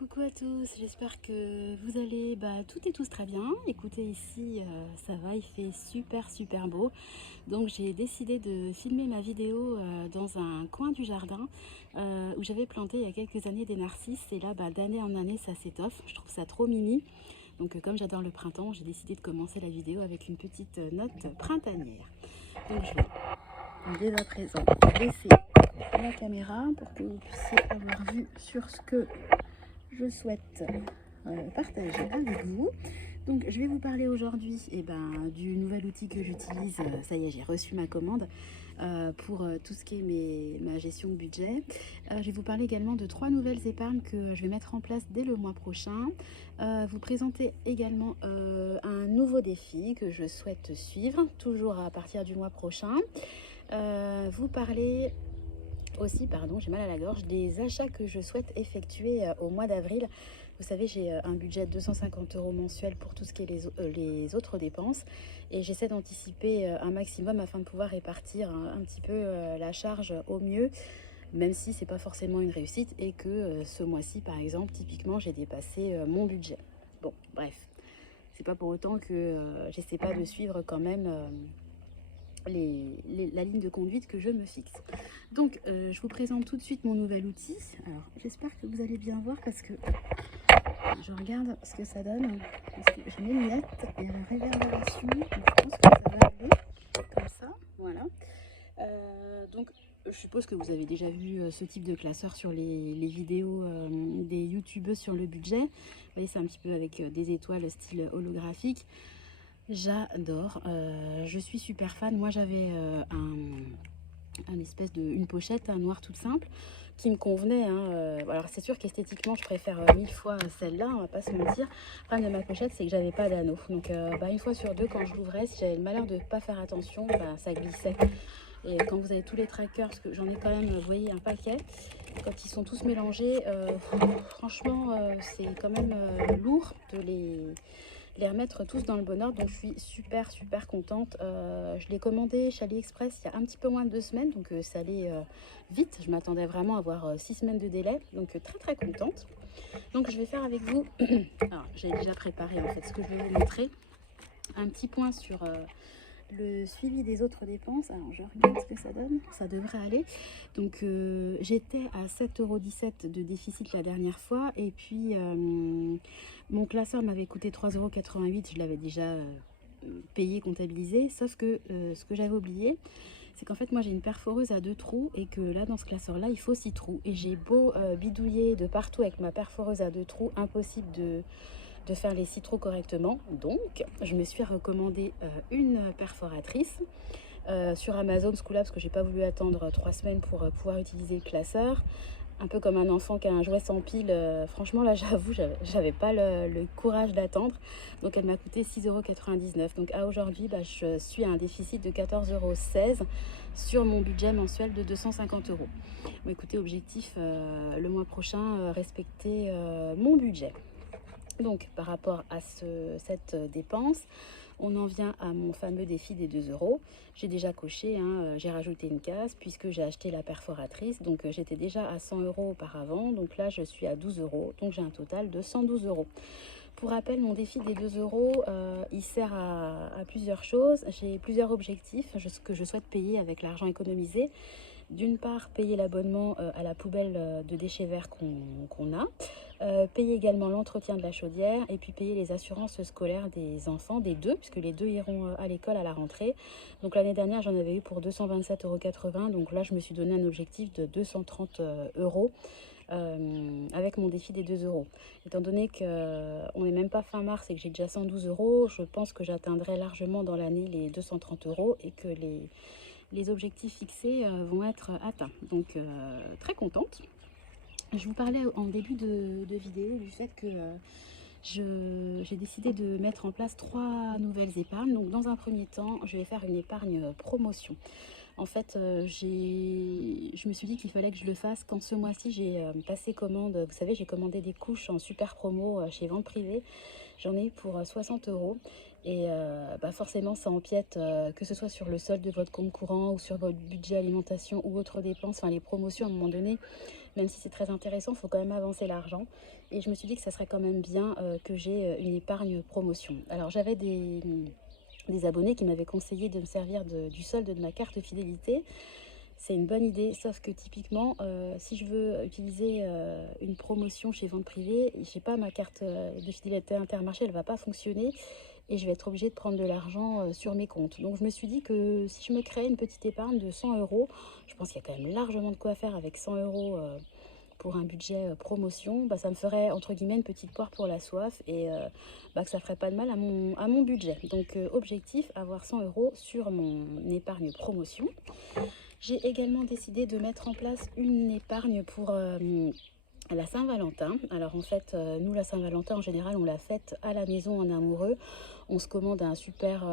Coucou à tous, j'espère que vous allez toutes et tous très bien. Écoutez ici, ça va, il fait super beau. Donc j'ai décidé de filmer ma vidéo dans un coin du jardin où j'avais planté il y a quelques années des narcisses. Et là, d'année en année, ça s'étoffe. Je trouve ça trop mimi. Donc comme j'adore le printemps, j'ai décidé de commencer la vidéo avec une petite note printanière. Donc je vais dès à présent baisser la caméra pour que vous puissiez avoir vue sur ce que je souhaite partager avec vous. Donc je vais vous parler aujourd'hui du nouvel outil que j'utilise. Ça y est, j'ai reçu ma commande pour tout ce qui est ma gestion de budget. Je vais vous parler également de 3 nouvelles épargnes que je vais mettre en place dès le mois prochain. Vous présenter également un nouveau défi que je souhaite suivre, toujours à partir du mois prochain. Vous parler aussi, pardon, j'ai mal à la gorge, des achats que je souhaite effectuer au mois d'avril. Vous savez, j'ai un budget de 250 € mensuel pour tout ce qui est les autres dépenses et j'essaie d'anticiper un maximum afin de pouvoir répartir un petit peu la charge au mieux, même si c'est pas forcément une réussite et que ce mois-ci, par exemple, typiquement, j'ai dépassé mon budget. Bon, bref, c'est pas pour autant que j'essaie pas de suivre quand même la ligne de conduite que je me fixe. Donc je vous présente tout de suite mon nouvel outil. Alors j'espère que vous allez bien voir parce que je regarde ce que ça donne. Parce que je mets une lunettes et la réverbération, donc je pense que ça va aller comme ça. Voilà. Donc je suppose que vous avez déjà vu ce type de classeur sur les vidéos des youtubeuses sur le budget. Vous voyez, c'est un petit peu avec des étoiles style holographique. J'adore, je suis super fan. Moi j'avais une pochette noire toute simple qui me convenait, alors c'est sûr qu'esthétiquement je préfère 1000 fois celle-là, on va pas se mentir. Le problème de ma pochette, c'est que j'avais pas d'anneau, donc une fois sur deux, quand je l'ouvrais, si j'avais le malheur de pas faire attention, ça glissait. Et quand vous avez tous les trackers, parce que j'en ai quand même, vous voyez, un paquet, quand ils sont tous mélangés, franchement c'est quand même lourd de les remettre tous dans le bon ordre. Donc je suis super contente. Je l'ai commandé chez AliExpress il y a un petit peu moins de 2 semaines, donc ça allait vite. Je m'attendais vraiment à avoir 6 semaines de délai, donc très contente. Donc je vais faire avec vous, alors j'ai déjà préparé en fait ce que je vais vous montrer, un petit point sur le suivi des autres dépenses. Alors je regarde ce que ça donne, ça devrait aller. Donc j'étais à 7,17 € de déficit la dernière fois et puis mon classeur m'avait coûté 3,88 €, je l'avais déjà payé, comptabilisé, sauf que ce que j'avais oublié, c'est qu'en fait moi j'ai une perforeuse à 2 trous et que là dans ce classeur là il faut 6 trous et j'ai beau bidouiller de partout avec ma perforeuse à 2 trous, impossible de faire les 6 trous correctement. Donc je me suis recommandé une perforatrice sur Amazon ce coup-là, parce que j'ai pas voulu attendre 3 semaines pour pouvoir utiliser le classeur. Un peu comme un enfant qui a un jouet sans pile, franchement là j'avoue j'avais pas le courage d'attendre, donc elle m'a coûté 6,99 €. Donc à aujourd'hui je suis à un déficit de 14,16 € sur mon budget mensuel de 250 €. Bon, écoutez, objectif le mois prochain, respecter mon budget. Donc par rapport à cette dépense, on en vient à mon fameux défi des 2 €. J'ai déjà coché, j'ai rajouté une case puisque j'ai acheté la perforatrice. Donc j'étais déjà à 100 € auparavant. Donc là, je suis à 12 €. Donc j'ai un total de 112 €. Pour rappel, mon défi des 2 €, il sert à plusieurs choses. J'ai plusieurs objectifs que je souhaite payer avec l'argent économisé. D'une part, payer l'abonnement à la poubelle de déchets verts qu'on a, payer également l'entretien de la chaudière et puis payer les assurances scolaires des enfants, des deux, puisque les deux iront à l'école à la rentrée. Donc l'année dernière, j'en avais eu pour 227,80 €. Donc là, je me suis donné un objectif de 230 € avec mon défi des 2 €. Étant donné qu'on n'est même pas fin mars et que j'ai déjà 112 €, je pense que j'atteindrai largement dans l'année les 230 € et que les objectifs fixés vont être atteints. Donc très contente. Je vous parlais en début de vidéo du fait que j'ai décidé de mettre en place 3 nouvelles épargnes. Donc dans un premier temps, je vais faire une épargne promotion. En fait, je me suis dit qu'il fallait que je le fasse quand ce mois-ci j'ai passé commande. Vous savez, j'ai commandé des couches en super promo chez Vente Privée. J'en ai eu pour 60 euros. Et bah forcément, ça empiète, que ce soit sur le solde de votre compte courant ou sur votre budget alimentation ou autres dépenses. Enfin, les promotions, à un moment donné, même si c'est très intéressant, il faut quand même avancer l'argent. Et je me suis dit que ça serait quand même bien que j'ai une épargne promotion. Alors, j'avais des abonnés qui m'avaient conseillé de me servir du solde de ma carte fidélité. C'est une bonne idée, sauf que typiquement, si je veux utiliser une promotion chez Vente Privée, je sais pas, ma carte de fidélité Intermarché, elle va pas fonctionner et je vais être obligée de prendre de l'argent sur mes comptes. Donc je me suis dit que si je me crée une petite épargne de 100 euros, je pense qu'il y a quand même largement de quoi faire avec 100 euros pour un budget promotion, bah, ça me ferait entre guillemets une petite poire pour la soif et bah, que ça ferait pas de mal à mon budget. Donc objectif, avoir 100 euros sur mon épargne promotion. J'ai également décidé de mettre en place une épargne pour la Saint-Valentin. Alors en fait, nous la Saint-Valentin en général on la fête à la maison en amoureux. On se commande un super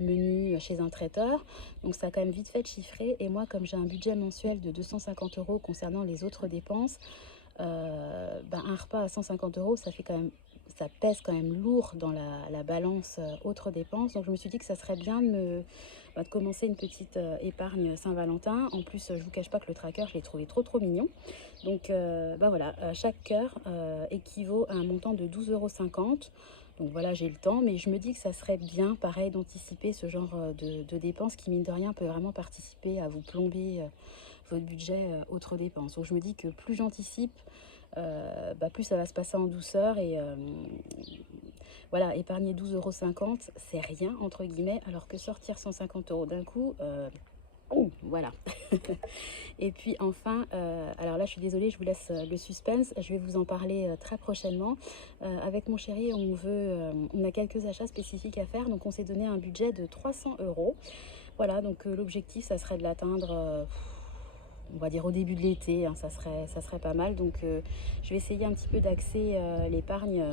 menu chez un traiteur. Donc ça a quand même vite fait chiffré. Et moi comme j'ai un budget mensuel de 250 euros concernant les autres dépenses, bah, un repas à 150 euros ça fait quand même... Ça pèse quand même lourd dans la balance autres dépenses. Donc je me suis dit que ça serait bien de commencer une petite épargne Saint-Valentin. En plus, je vous cache pas que le tracker, je l'ai trouvé trop mignon. Donc bah voilà, chaque cœur équivaut à un montant de 12,50 €. Donc voilà, j'ai le temps, mais je me dis que ça serait bien, pareil, d'anticiper ce genre de dépenses qui, mine de rien, peut vraiment participer à vous plomber votre budget autres dépenses. Donc je me dis que plus j'anticipe, bah, plus ça va se passer en douceur et voilà, épargner 12,50 €, c'est rien entre guillemets, alors que sortir 150 euros d'un coup, oh, voilà. Et puis enfin, alors là je suis désolée, je vous laisse le suspense, je vais vous en parler très prochainement. Avec mon chéri, on a quelques achats spécifiques à faire, donc on s'est donné un budget de 300 euros. Voilà, donc l'objectif, ça serait de l'atteindre, on va dire au début de l'été, hein, ça serait pas mal. Donc je vais essayer un petit peu d'axer l'épargne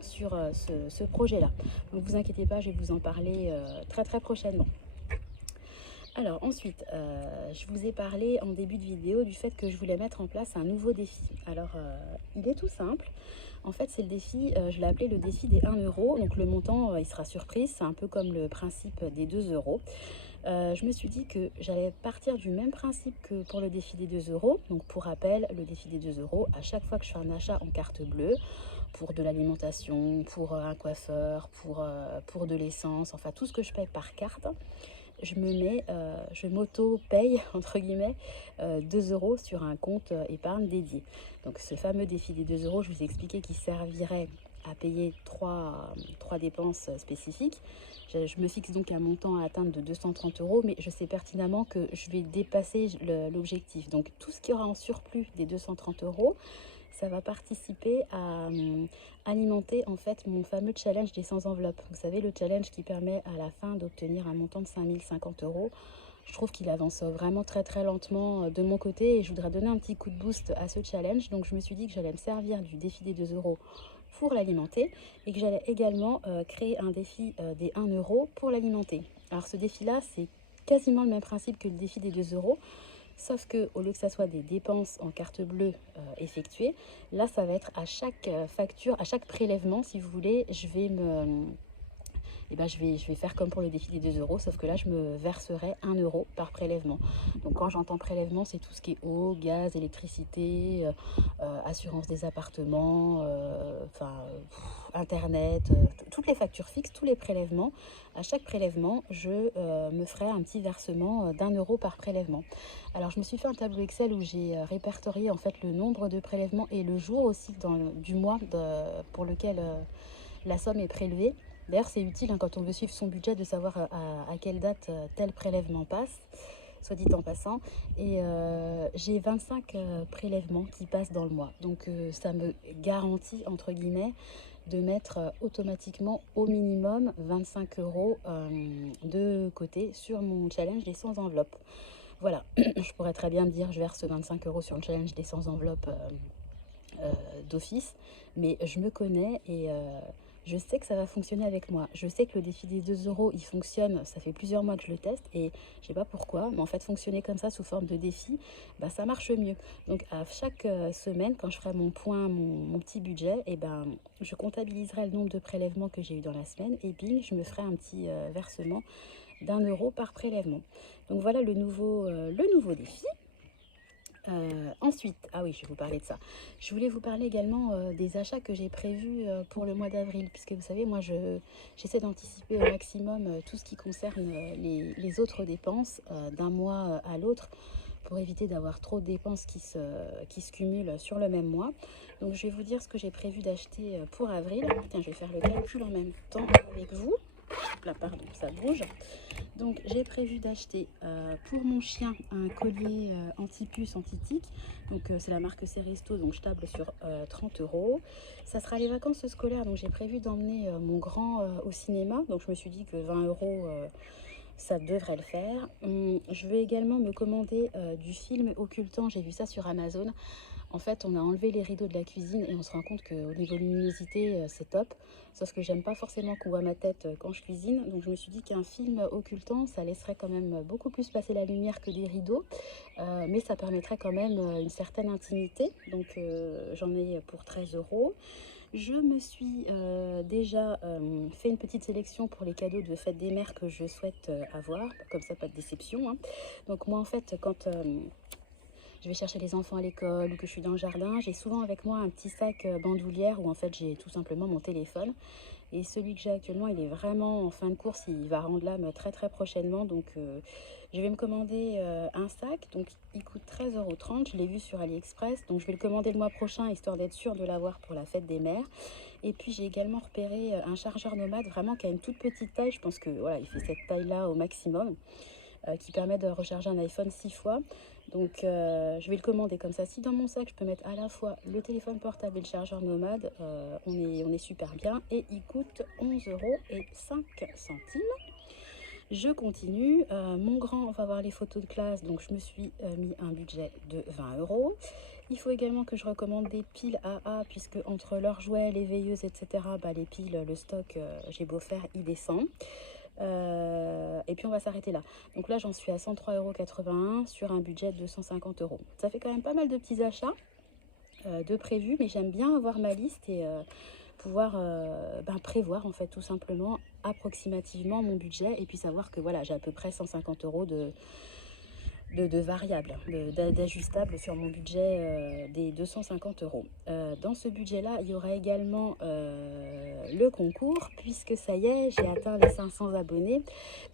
sur ce projet-là. Donc vous inquiétez pas, je vais vous en parler très prochainement. Alors ensuite, je vous ai parlé en début de vidéo du fait que je voulais mettre en place un nouveau défi. Alors il est tout simple. En fait, c'est le défi, je l'ai appelé le défi des 1 euro. Donc le montant, il sera surprise. C'est un peu comme le principe des 2 euros. Je me suis dit que j'allais partir du même principe que pour le défi des 2 euros. Donc pour rappel, le défi des 2 euros, à chaque fois que je fais un achat en carte bleue, pour de l'alimentation, pour un coiffeur, pour de l'essence, enfin tout ce que je paye par carte, je m'auto-paye, entre guillemets, 2 euros sur un compte épargne dédié. Donc ce fameux défi des 2 euros, je vous ai expliqué qu'il servirait à payer trois dépenses spécifiques. Je me fixe donc un montant à atteindre de 230 euros, mais je sais pertinemment que je vais dépasser l'objectif. Donc tout ce qui aura en surplus des 230 euros, ça va participer à alimenter en fait mon fameux challenge des 100 enveloppes. Vous savez, le challenge qui permet à la fin d'obtenir un montant de 5050 euros. Je trouve qu'il avance vraiment très lentement de mon côté et je voudrais donner un petit coup de boost à ce challenge. Donc je me suis dit que j'allais me servir du défi des 2 euros pour l'alimenter et que j'allais également créer un défi des 1 euro pour l'alimenter. Alors ce défi-là, c'est quasiment le même principe que le défi des 2 euros. Sauf que au lieu que ça soit des dépenses en carte bleue effectuées, là ça va être à chaque facture, à chaque prélèvement, si vous voulez, je vais faire comme pour le défi des 2 euros, sauf que là je me verserai 1 euro par prélèvement. Donc quand j'entends prélèvement, c'est tout ce qui est eau, gaz, électricité, assurance des appartements, internet, toutes les factures fixes, tous les prélèvements. À chaque prélèvement, je me ferai un petit versement d'1 euro par prélèvement. Alors je me suis fait un tableau Excel où j'ai répertorié en fait le nombre de prélèvements et le jour aussi du mois pour lequel la somme est prélevée. D'ailleurs, c'est utile quand on veut suivre son budget de savoir à quelle date tel prélèvement passe, soit dit en passant. Et j'ai 25 prélèvements qui passent dans le mois. Donc ça me garantit, entre guillemets, de mettre automatiquement au minimum 25 euros de côté sur mon challenge des 100 enveloppes. Voilà, je pourrais très bien me dire je verse 25 euros sur le challenge des 100 enveloppes d'office, mais je me connais et Je sais que ça va fonctionner avec moi. Je sais que le défi des 2 euros, il fonctionne. Ça fait plusieurs mois que je le teste et je sais pas pourquoi, mais en fait, fonctionner comme ça sous forme de défi, bah, ça marche mieux. Donc, à chaque semaine, quand je ferai mon point, mon petit budget, et ben, je comptabiliserai le nombre de prélèvements que j'ai eu dans la semaine et bing, je me ferai un petit versement d'1 euro par prélèvement. Donc, voilà le nouveau défi. Ensuite, ah oui, je vais vous parler de ça. Je voulais vous parler également des achats que j'ai prévus pour le mois d'avril, puisque vous savez, moi, j'essaie d'anticiper au maximum tout ce qui concerne les autres dépenses d'un mois à l'autre pour éviter d'avoir trop de dépenses qui se cumulent sur le même mois. Donc, je vais vous dire ce que j'ai prévu d'acheter pour avril. Tiens, je vais faire le calcul en même temps avec vous. Là, pardon, ça bouge. Donc j'ai prévu d'acheter pour mon chien un collier anti-puce, anti-tic. Donc c'est la marque Ceresto, donc je table sur 30 euros. Ça sera les vacances scolaires, donc j'ai prévu d'emmener mon grand au cinéma. Donc je me suis dit que 20 euros, ça devrait le faire. Je vais également me commander du film occultant, j'ai vu ça sur Amazon. En fait, on a enlevé les rideaux de la cuisine et on se rend compte qu'au niveau luminosité, c'est top. Sauf que j'aime pas forcément qu'on voit ma tête quand je cuisine. Donc je me suis dit qu'un film occultant, ça laisserait quand même beaucoup plus passer la lumière que des rideaux. Mais ça permettrait quand même une certaine intimité. Donc j'en ai pour 13 euros. Je me suis déjà fait une petite sélection pour les cadeaux de fête des mères que je souhaite avoir. Comme ça, pas de déception, hein. Donc moi, en fait, quand je vais chercher les enfants à l'école ou que je suis dans le jardin, j'ai souvent avec moi un petit sac bandoulière où en fait j'ai tout simplement mon téléphone. Et celui que j'ai actuellement, il est vraiment en fin de course, il va rendre l'âme très très prochainement. Donc je vais me commander un sac, donc il coûte 13,30 €. Je l'ai vu sur AliExpress, donc je vais le commander le mois prochain histoire d'être sûre de l'avoir pour la fête des mères. Et puis j'ai également repéré un chargeur nomade vraiment qui a une toute petite taille. Je pense que voilà, il fait cette taille-là au maximum. Qui permet de recharger un iPhone 6 fois. Donc je vais le commander comme ça. Si dans mon sac je peux mettre à la fois le téléphone portable et le chargeur nomade, on est super bien. Et il coûte 11,05 €. Je continue. Mon grand va voir les photos de classe, donc je me suis mis un budget de 20 euros. Il faut également que je recommande des piles AA, puisque entre leurs jouets, les veilleuses, etc., bah, les piles, le stock, j'ai beau faire, il descend. Et puis on va s'arrêter là. Donc là, j'en suis à 103,81 € sur un budget de 150 euros. Ça fait quand même pas mal de petits achats de prévus, mais j'aime bien avoir ma liste et pouvoir prévoir en fait tout simplement approximativement mon budget et puis savoir que voilà, j'ai à peu près 150 euros de variables, d'ajustables sur mon budget des 250 euros. Dans ce budget-là, il y aura également le concours, puisque ça y est, j'ai atteint les 500 abonnés.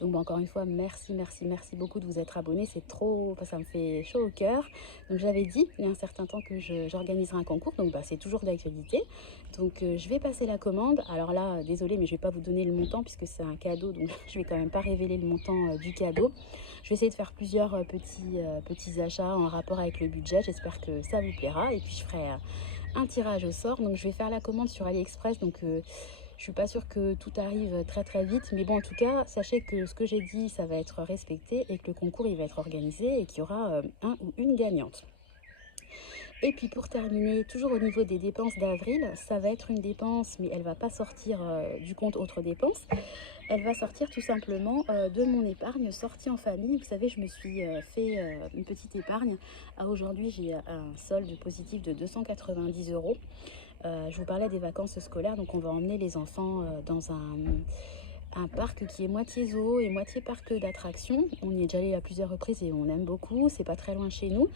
Donc encore une fois, merci, merci, merci beaucoup de vous être abonnés. C'est trop, ça me fait chaud au cœur. Donc j'avais dit il y a un certain temps que j'organiserai un concours, donc c'est toujours d'actualité. Donc je vais passer la commande. Alors là, désolé, mais je vais pas vous donner le montant puisque c'est un cadeau, donc je vais quand même pas révéler le montant du cadeau. Je vais essayer de faire plusieurs petits achats en rapport avec le budget. J'espère que ça vous plaira. Et puis je ferai un tirage au sort. Donc je vais faire la commande sur AliExpress. Donc je suis pas sûre que tout arrive très très vite. Mais bon, en tout cas, sachez que ce que j'ai dit, ça va être respecté et que le concours, il va être organisé et qu'il y aura un ou une gagnante. Et puis pour terminer, toujours au niveau des dépenses d'avril, ça va être une dépense, mais elle va pas sortir du compte autres dépenses. Elle va sortir tout simplement de mon épargne sortie en famille. Vous savez, je me suis fait une petite épargne. Aujourd'hui, j'ai un solde positif de 290 euros. Je vous parlais des vacances scolaires, donc on va emmener les enfants dans un parc qui est moitié zoo et moitié parc d'attractions. On y est déjà allé à plusieurs reprises et on aime beaucoup. C'est pas très loin de chez nous.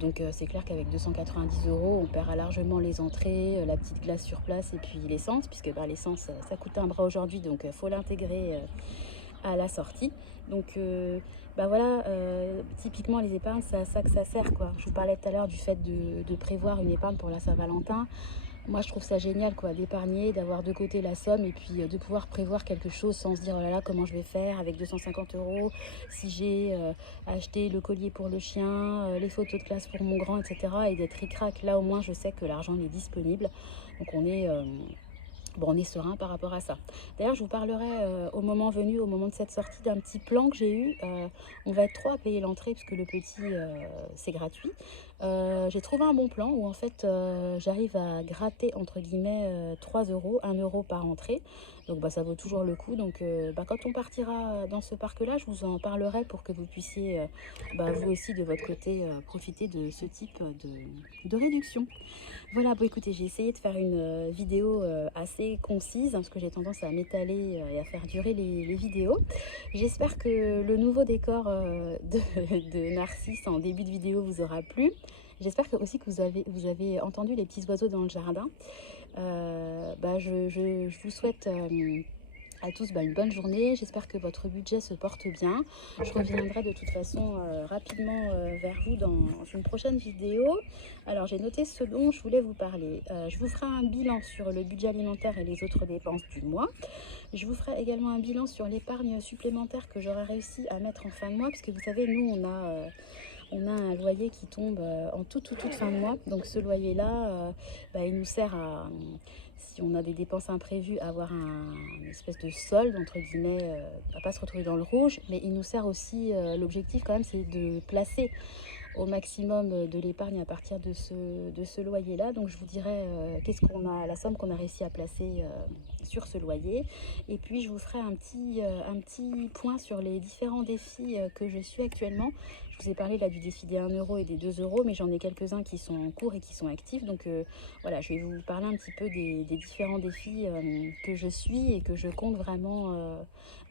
Donc c'est clair qu'avec 290 euros, on paiera largement les entrées, la petite glace sur place et puis l'essence, puisque l'essence, ça coûte un bras aujourd'hui, donc faut l'intégrer à la sortie. Donc voilà, typiquement les épargnes, c'est à ça que ça sert, quoi. Je vous parlais tout à l'heure du fait de prévoir une épargne pour la Saint-Valentin. Moi, je trouve ça génial, quoi, d'épargner, d'avoir de côté la somme et puis de pouvoir prévoir quelque chose sans se dire, oh là là, comment je vais faire avec 250 euros, si j'ai acheté le collier pour le chien, les photos de classe pour mon grand, etc. Et d'être ric-rac. Là, au moins, je sais que l'argent est disponible. Donc, on est serein par rapport à ça. D'ailleurs, je vous parlerai au moment venu, au moment de cette sortie, d'un petit plan que j'ai eu. On va être trois à payer l'entrée puisque le petit, c'est gratuit. J'ai trouvé un bon plan où en fait j'arrive à gratter entre guillemets 3 euros, 1 euro par entrée. Donc bah, ça vaut toujours le coup. Donc bah, quand on partira dans ce parc-là, je vous en parlerai pour que vous puissiez bah, vous aussi de votre côté profiter de ce type de réduction. Voilà, bon écoutez, j'ai essayé de faire une vidéo assez concise, hein, parce que j'ai tendance à m'étaler et à faire durer les vidéos. J'espère que le nouveau décor de Narcisse en début de vidéo vous aura plu. J'espère aussi que vous avez entendu les petits oiseaux dans le jardin. Bah, je vous souhaite à tous bah, une bonne journée. J'espère que votre budget se porte bien. Je reviendrai de toute façon rapidement vers vous dans une prochaine vidéo. Alors j'ai noté ce dont je voulais vous parler. Je vous ferai un bilan sur le budget alimentaire et les autres dépenses du mois. Je vous ferai également un bilan sur l'épargne supplémentaire que j'aurai réussi à mettre en fin de mois, parce que vous savez, nous on a un loyer qui tombe en toute fin de mois. Donc ce loyer-là, bah, il nous sert à, si on a des dépenses imprévues, à avoir une espèce de solde, entre guillemets, à pas se retrouver dans le rouge. Mais il nous sert aussi, l'objectif quand même, c'est de placer au maximum de l'épargne à partir de ce loyer-là. Donc je vous dirai qu'est-ce qu'on a, la somme qu'on a réussi à placer sur ce loyer. Et puis je vous ferai un petit point sur les différents défis que je suis actuellement. Je vous ai parlé là du défi des 1 euro et des 2 euros, mais j'en ai quelques-uns qui sont en cours et qui sont actifs. Donc voilà, je vais vous parler un petit peu des différents défis que je suis et que je compte vraiment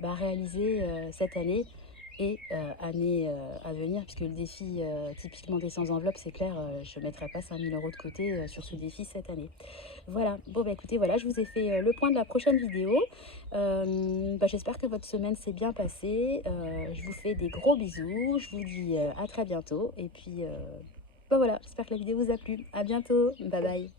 bah, réaliser cette année et année à venir, puisque le défi typiquement des sans enveloppe, c'est clair, je ne mettrai pas 5 000 euros de côté sur ce défi cette année. Voilà, bon bah écoutez, voilà, je vous ai fait le point de la prochaine vidéo. Bah, j'espère que votre semaine s'est bien passée. Je vous fais des gros bisous, je vous dis à très bientôt. Et puis bah voilà, j'espère que la vidéo vous a plu. À bientôt, bye bye.